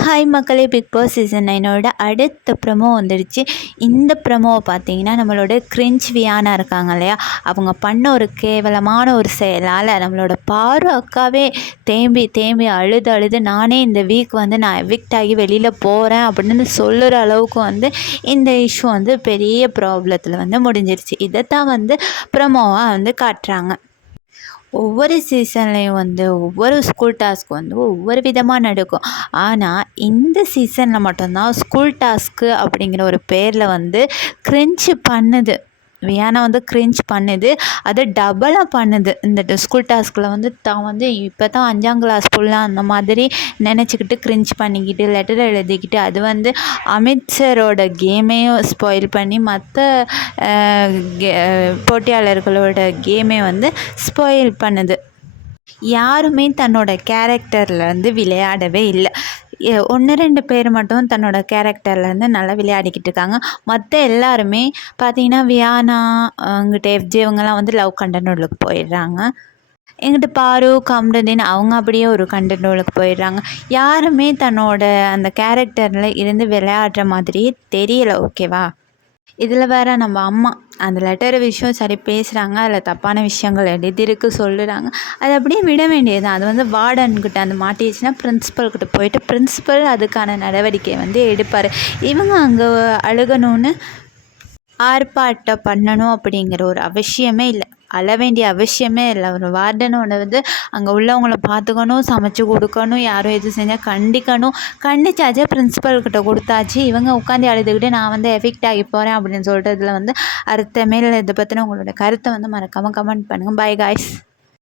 Hi மக்களே, big Boss season 9 அடுத்த promo வந்துடுச்சு. இந்த ப்ரமோவை பார்த்தீங்கன்னா நம்மளோட கிரிஞ்ச் வியானா இருக்காங்க இல்லையா, அவங்க பண்ண ஒரு கேவலமான ஒரு செயலால் நம்மளோட பாரு அக்காவே தேம்பி தேம்பி அழுது நானே இந்த வீக் நான் எவிக்ட் ஆகி வெளியில் போகிறேன் அப்படின்னு சொல்லுற அளவுக்கு இந்த இஷ்யூ பெரிய ப்ராப்ளத்தில் முடிஞ்சிருச்சு. இதைத்தான் ப்ரமோவாக காட்டுறாங்க. ஒவ்வொரு சீசன்லேயும் ஒவ்வொரு ஸ்கூல் டாஸ்க் ஒவ்வொரு விதமாக நடக்கும். ஆனால் இந்த சீசனில் மட்டும்தான் ஸ்கூல் டாஸ்க்கு அப்படிங்கிற ஒரு பேரில் கிரின்ச் பண்ணுது. வியானா கிரின்ச் பண்ணுது, அது டபுளாக பண்ணுது. இந்த ஸ்கூல் டாஸ்கில் தான் இப்போ தான் 5ஆம் கிளாஸ் ஃபுல்லாக அந்த மாதிரி நினச்சிக்கிட்டு கிரின்ச் பண்ணிக்கிட்டு லெட்டர் எழுதிக்கிட்டு அது அமித் சரோட கேமையும் ஸ்பாயில் பண்ணி மற்ற போட்டியாளர்களோட கேமே ஸ்பாயில் பண்ணுது. யாருமே தன்னோட கேரக்டரில் விளையாடவே இல்லை. 1-2 பேர் மட்டும் தன்னோட கேரக்டர்லேருந்து நல்லா விளையாடிக்கிட்டு இருக்காங்க. மற்ற எல்லாருமே பார்த்திங்கன்னா வியானா அங்கிட்ட எஃப்ஜே இவங்கெல்லாம் லவ் கண்டென்ட் போயிடுறாங்க. எங்கிட்ட பாரு கம்ருதீன் அவங்க அப்படியே ஒரு கண்டென்ட் போயிடுறாங்க. யாருமே தன்னோட அந்த கேரக்டரில் இருந்து விளையாடுற மாதிரியே தெரியலை. ஓகேவா? இதில் வேறு நம்ம அம்மா அந்த லெட்டர் விஷயம் சரி பேசுகிறாங்க, அதில் தப்பான விஷயங்கள் எழுதியிருக்கு சொல்லுறாங்க. அதை அப்படியே விட வேண்டியது தான். அது வார்டன்கிட்ட அந்த மாட்டிடுச்சுன்னா பிரின்ஸிபல்கிட்ட போயிட்டு பிரின்ஸிபல் அதுக்கான நடவடிக்கை எடுப்பார். இவங்க அங்கே அழுகணும்னு ஆர்ப்பாட்டம் பண்ணணும் அப்படிங்கிற ஒரு அவசியமே இல்லை. அழ வேண்டிய அவசியமே இல்லை. ஒரு வார்டனோட அங்கே உள்ளவங்கள பார்த்துக்கணும், சமைச்சு கொடுக்கணும், யாரும் எது செஞ்சால் கண்டிக்கணும். கண்டிச்சாச்சு, பிரின்ஸிபல்கிட்ட கொடுத்தாச்சு. இவங்க உட்காந்து அழுதுகிட்டு நான் எஃபெக்ட் ஆகி போகிறேன் அப்படின்னு சொல்கிறதுல அர்த்தமே இல்லை. இதை பற்றின உங்களோட கருத்தை மறக்காமல் கமெண்ட் பண்ணுங்கள். By guys.